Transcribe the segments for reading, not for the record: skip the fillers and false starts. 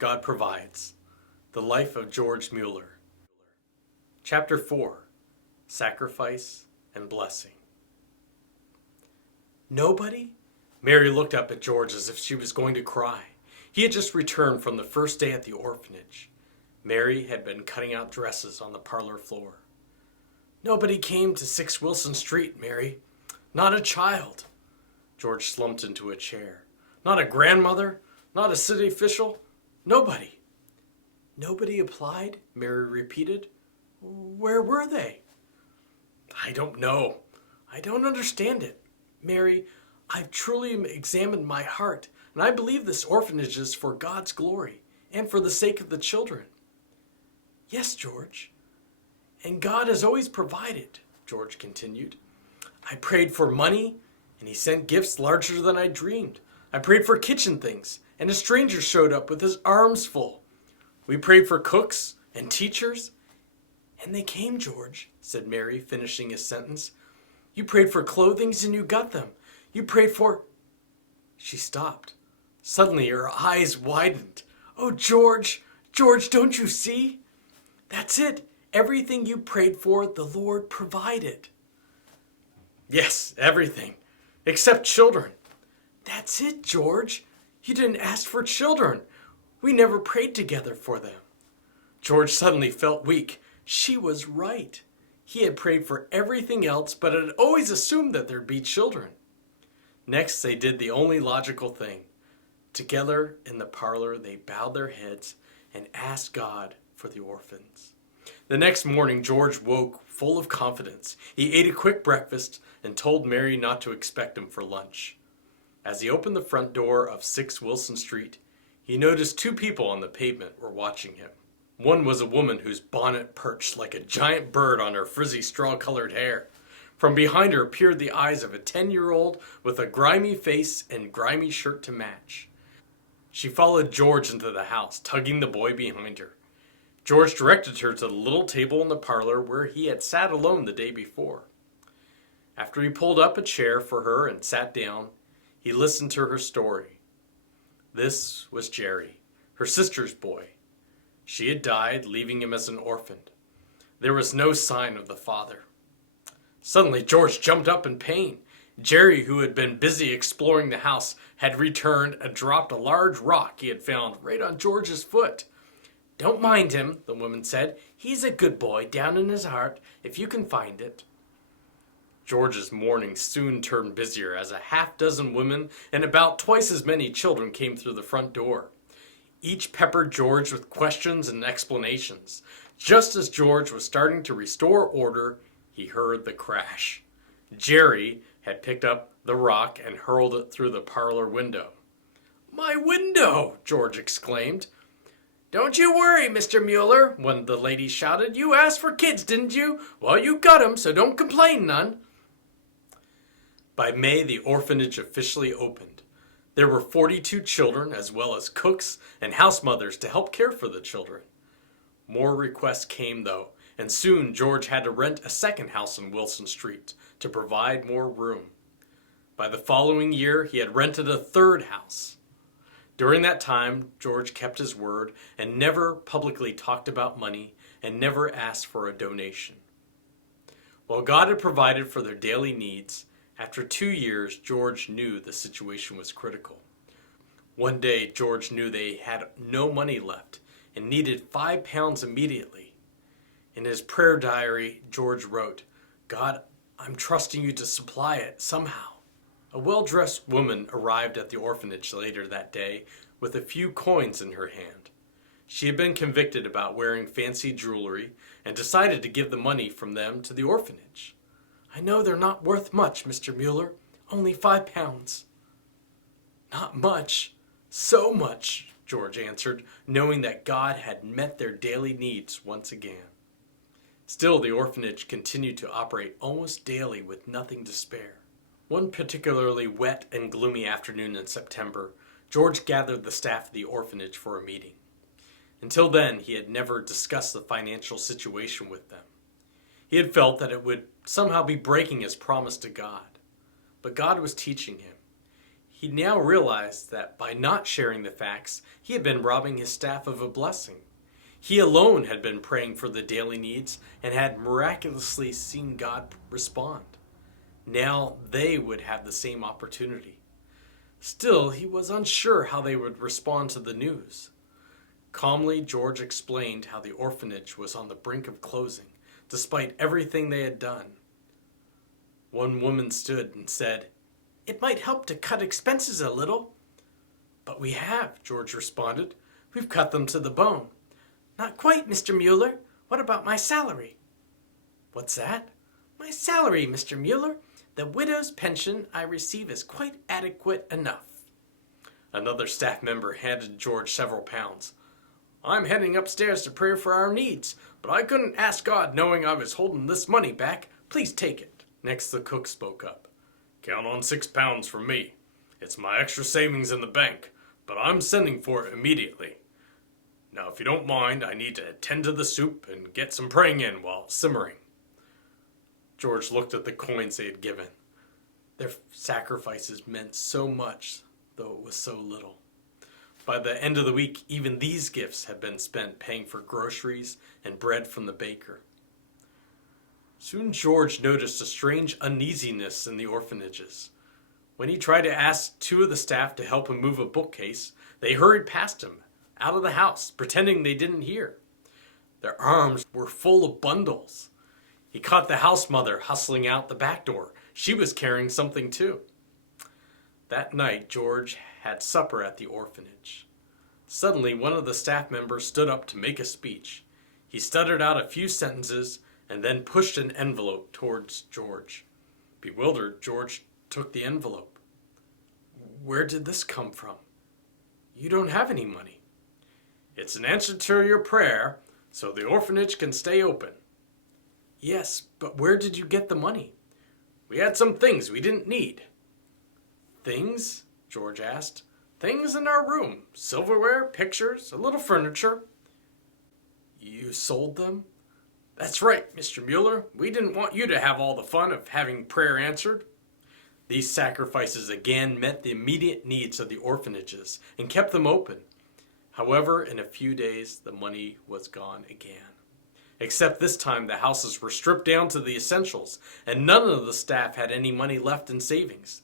God Provides. The Life of George Mueller. Chapter 4. Sacrifice and Blessing. Nobody? Mary looked up at George as if she was going to cry. He had just returned from the first day at the orphanage. Mary had been cutting out dresses on the parlor floor. Nobody came to 6 Wilson Street, Mary. Not a child. George slumped into a chair. Not a grandmother, not a city official, nobody. Nobody applied, Mary repeated. Where were they? I don't know. I don't understand it. Mary, I've truly examined my heart, and I believe this orphanage is for God's glory and for the sake of the children. Yes, George. And God has always provided, George continued. I prayed for money, and he sent gifts larger than I dreamed. I prayed for kitchen things, and a stranger showed up with his arms full. We prayed for cooks and teachers, and they came, George, said Mary, finishing his sentence. You prayed for clothings, and you got them. You prayed for... She stopped. Suddenly her eyes widened. Oh, George, George, don't you see? That's it. Everything you prayed for, the Lord provided. Yes, everything, except children. That's it, George. You didn't ask for children. We never prayed together for them. George suddenly felt weak. She was right. He had prayed for everything else, but had always assumed that there'd be children. Next, they did the only logical thing. Together in the parlor, they bowed their heads and asked God for the orphans. The next morning, George woke full of confidence. He ate a quick breakfast and told Mary not to expect him for lunch. As he opened the front door of 6 Wilson Street, he noticed 2 people on the pavement were watching him. One was a woman whose bonnet perched like a giant bird on her frizzy straw-colored hair. From behind her appeared the eyes of a 10-year-old with a grimy face and grimy shirt to match. She followed George into the house, tugging the boy behind her. George directed her to the little table in the parlor where he had sat alone the day before. After he pulled up a chair for her and sat down, he listened to her story. This was Jerry, her sister's boy. She had died, leaving him as an orphan. There was no sign of the father. Suddenly, George jumped up in pain. Jerry, who had been busy exploring the house, had returned and dropped a large rock he had found right on George's foot. Don't mind him, the woman said. He's a good boy down in his heart, if you can find it. George's morning soon turned busier as a half-dozen women and about twice as many children came through the front door. Each peppered George with questions and explanations. Just as George was starting to restore order, he heard the crash. Jerry had picked up the rock and hurled it through the parlor window. My window! George exclaimed. Don't you worry, Mr. Mueller, one of the ladies shouted. You asked for kids, didn't you? Well, you got 'em, so don't complain none. By May, the orphanage officially opened. There were 42 children, as well as cooks and house mothers to help care for the children. More requests came, though, and soon George had to rent a second house on Wilson Street to provide more room. By the following year, he had rented a third house. During that time, George kept his word and never publicly talked about money and never asked for a donation. While God had provided for their daily needs, after 2 years, George knew the situation was critical. One day, George knew they had no money left and needed £5 immediately. In his prayer diary, George wrote, God, I'm trusting you to supply it somehow. A well-dressed woman arrived at the orphanage later that day with a few coins in her hand. She had been convicted about wearing fancy jewelry and decided to give the money from them to the orphanage. I know they're not worth much, Mr. Mueller. Only £5. Not much. So much, George answered, knowing that God had met their daily needs once again. Still, the orphanage continued to operate almost daily with nothing to spare. One particularly wet and gloomy afternoon in September, George gathered the staff of the orphanage for a meeting. Until then, he had never discussed the financial situation with them. He had felt that it would somehow be breaking his promise to God. But God was teaching him. He now realized that by not sharing the facts, he had been robbing his staff of a blessing. He alone had been praying for the daily needs and had miraculously seen God respond. Now they would have the same opportunity. Still, he was unsure how they would respond to the news. Calmly, George explained how the orphanage was on the brink of closing, despite everything they had done. One woman stood and said, "It might help to cut expenses a little." "But we have," George responded. "We've cut them to the bone." "Not quite, Mr. Mueller. What about my salary?" "What's that?" "My salary, Mr. Mueller. The widow's pension I receive is quite adequate enough." Another staff member handed George several pounds. "I'm heading upstairs to pray for our needs, but I couldn't ask God knowing I was holding this money back. Please take it." Next the cook spoke up. "Count on £6 from me. It's my extra savings in the bank, but I'm sending for it immediately. Now, if you don't mind, I need to attend to the soup and get some praying in while simmering." George looked at the coins they had given. Their sacrifices meant so much, though it was so little. By the end of the week, even these gifts had been spent paying for groceries and bread from the baker. Soon George noticed a strange uneasiness in the orphanages. When he tried to ask two of the staff to help him move a bookcase, they hurried past him, out of the house, pretending they didn't hear. Their arms were full of bundles. He caught the house mother hustling out the back door. She was carrying something too. That night, George had supper at the orphanage. Suddenly, one of the staff members stood up to make a speech. He stuttered out a few sentences and then pushed an envelope towards George. Bewildered, George took the envelope. "Where did this come from? You don't have any money." "It's an answer to your prayer, so the orphanage can stay open." "Yes, but where did you get the money?" "We had some things we didn't need." "Things?" George asked. "Things in our room. Silverware, pictures, a little furniture." "You sold them?" "That's right, Mr. Mueller. We didn't want you to have all the fun of having prayer answered." These sacrifices again met the immediate needs of the orphanages and kept them open. However, in a few days, the money was gone again. Except this time, the houses were stripped down to the essentials, and none of the staff had any money left in savings.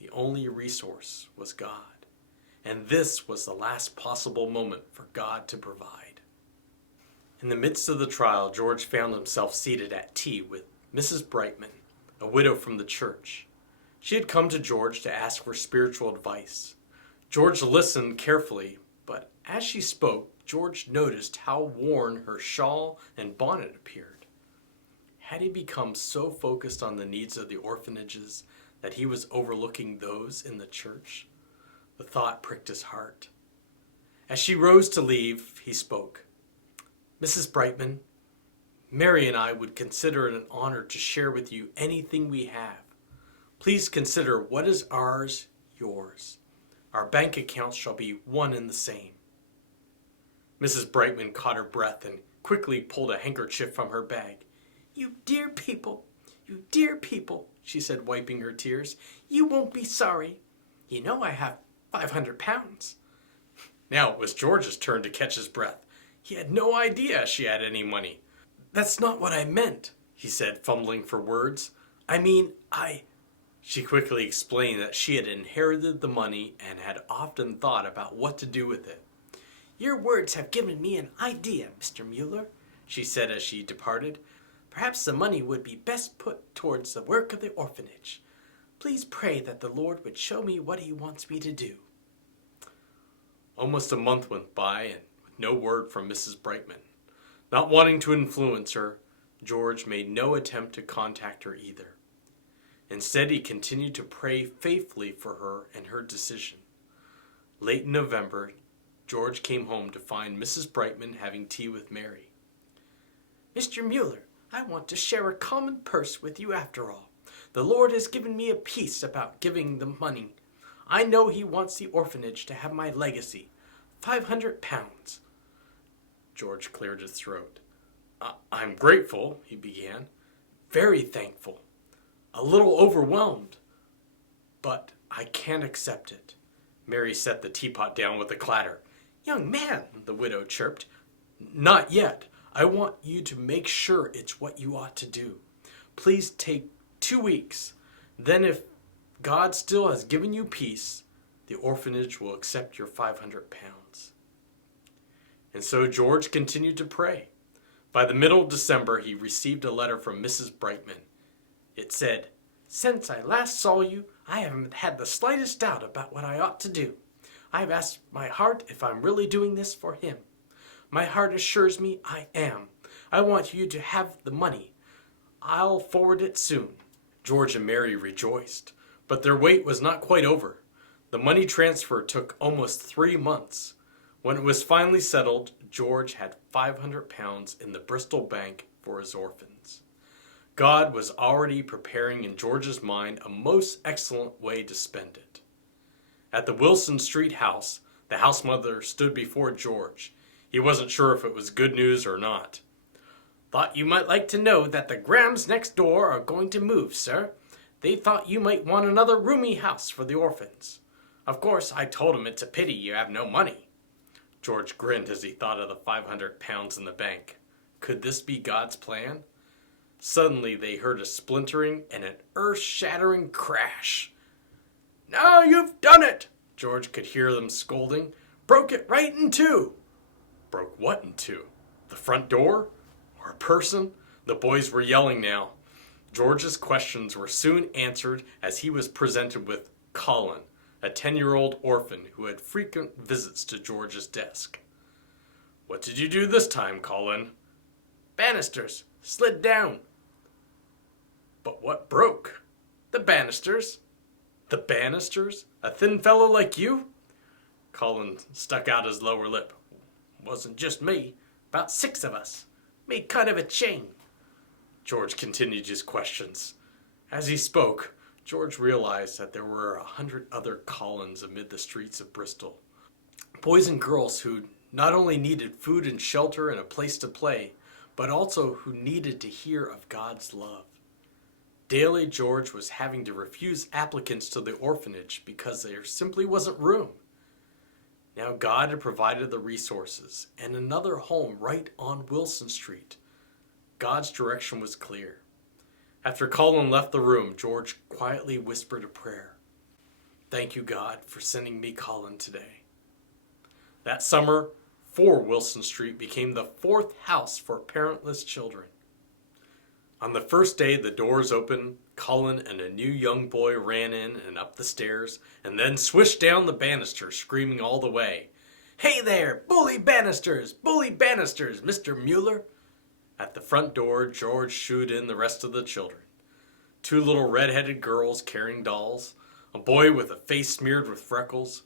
The only resource was God. And this was the last possible moment for God to provide. In the midst of the trial, George found himself seated at tea with Mrs. Brightman, a widow from the church. She had come to George to ask for spiritual advice. George listened carefully, but as she spoke, George noticed how worn her shawl and bonnet appeared. Had he become so focused on the needs of the orphanages that he was overlooking those in the church? The thought pricked his heart. As she rose to leave, he spoke. "Mrs. Brightman, Mary and I would consider it an honor to share with you anything we have. Please consider what is ours, yours. Our bank accounts shall be one and the same." Mrs. Brightman caught her breath and quickly pulled a handkerchief from her bag. You dear people," she said, wiping her tears. "You won't be sorry. You know I have £500. Now it was George's turn to catch his breath. He had no idea she had any money. "That's not what I meant," he said, fumbling for words. "I mean, She quickly explained that she had inherited the money and had often thought about what to do with it. "Your words have given me an idea, Mr. Mueller," she said as she departed. "Perhaps the money would be best put towards the work of the orphanage. Please pray that the Lord would show me what he wants me to do." Almost a month went by, and with no word from Mrs. Brightman. Not wanting to influence her, George made no attempt to contact her either. Instead, he continued to pray faithfully for her and her decision. Late in November, George came home to find Mrs. Brightman having tea with Mary. "Mr. Mueller, I want to share a common purse with you after all. The Lord has given me a peace about giving the money. I know he wants the orphanage to have my legacy, £500. George cleared his throat. "I'm grateful," he began. "Very thankful. A little overwhelmed. But I can't accept it. Mary set the teapot down with a clatter. Young man, the widow chirped. Not yet. I want you to make sure it's what you ought to do. Please take 2 weeks. Then if God still has given you peace, the orphanage will accept your 500 pounds. And so George continued to pray. By the middle of December, he received a letter from Mrs. Brightman. It said, Since I last saw you, I haven't had the slightest doubt about what I ought to do. I have asked my heart if I'm really doing this for him. My heart assures me I am. I want you to have the money. I'll forward it soon. George and Mary rejoiced, but their wait was not quite over. The money transfer took almost 3 months. When it was finally settled, George had 500 pounds in the Bristol bank for his orphans. God was already preparing in George's mind a most excellent way to spend it. At the Wilson Street house, the housemother stood before George. He wasn't sure if it was good news or not. Thought you might like to know that the Grahams next door are going to move, sir. They thought you might want another roomy house for the orphans. Of course, I told 'em it's a pity you have no money. George grinned as he thought of the 500 pounds in the bank. Could this be God's plan? Suddenly they heard a splintering and an earth-shattering crash. Now you've done it! George could hear them scolding. Broke it right in two. Broke what in two? The front door? Or a person? The boys were yelling now. George's questions were soon answered as he was presented with Colin, a 10-year-old orphan who had frequent visits to George's desk. What did you do this time, Colin? Banisters. Slid down. But what broke? The banisters. The banisters? A thin fellow like you? Colin stuck out his lower lip. Wasn't just me. About 6 of us. Made kind of a chain. George continued his questions. As he spoke, George realized that there were 100 other Collins amid the streets of Bristol. Boys and girls who not only needed food and shelter and a place to play, but also who needed to hear of God's love. Daily, George was having to refuse applicants to the orphanage because there simply wasn't room. Now God had provided the resources and another home right on Wilson Street. God's direction was clear. After Colin left the room, George quietly whispered a prayer. Thank you, God, for sending me Colin today. That summer, 4 Wilson Street became the 4th house for parentless children. On the first day the doors opened, Colin and a new young boy ran in and up the stairs and then swished down the banister, screaming all the way, Hey there, bully banisters, Mr. Mueller. At the front door, George shooed in the rest of the children. 2 little red-headed girls carrying dolls, a boy with a face smeared with freckles,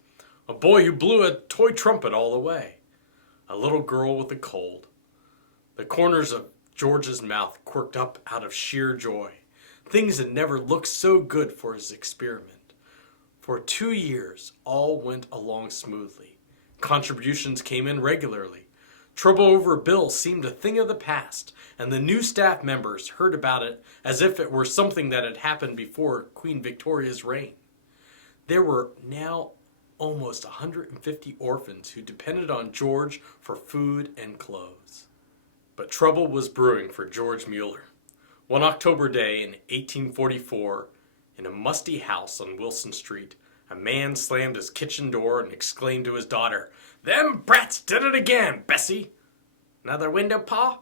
a boy who blew a toy trumpet all the way, a little girl with a cold. The corners of George's mouth quirked up out of sheer joy. Things had never looked so good for his experiment. For 2 years, all went along smoothly. Contributions came in regularly. Trouble over a bill seemed a thing of the past, and the new staff members heard about it as if it were something that had happened before Queen Victoria's reign. There were now almost 150 orphans who depended on George for food and clothes. But trouble was brewing for George Mueller. One October day in 1844, in a musty house on Wilson Street, a man slammed his kitchen door and exclaimed to his daughter, Them brats did it again, Bessie. Another window, Pa?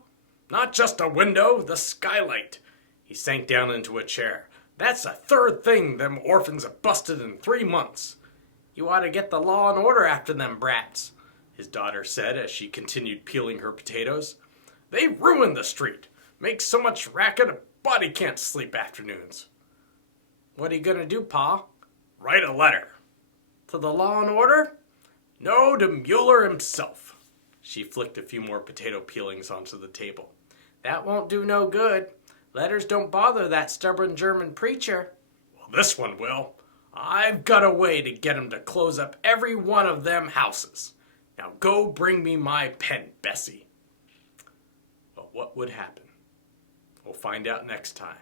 Not just a window, the skylight. He sank down into a chair. That's the 3rd thing them orphans have busted in 3 months. You ought to get the law and order after them brats, his daughter said as she continued peeling her potatoes. They ruined the street. Make so much racket a body can't sleep afternoons. What are you going to do, Pa? Write a letter. To the law and order? No, to Mueller himself. She flicked a few more potato peelings onto the table. That won't do no good. Letters don't bother that stubborn German preacher. Well, this one will. I've got a way to get him to close up every one of them houses. Now go bring me my pen, Bessie. But what would happen? We'll find out next time.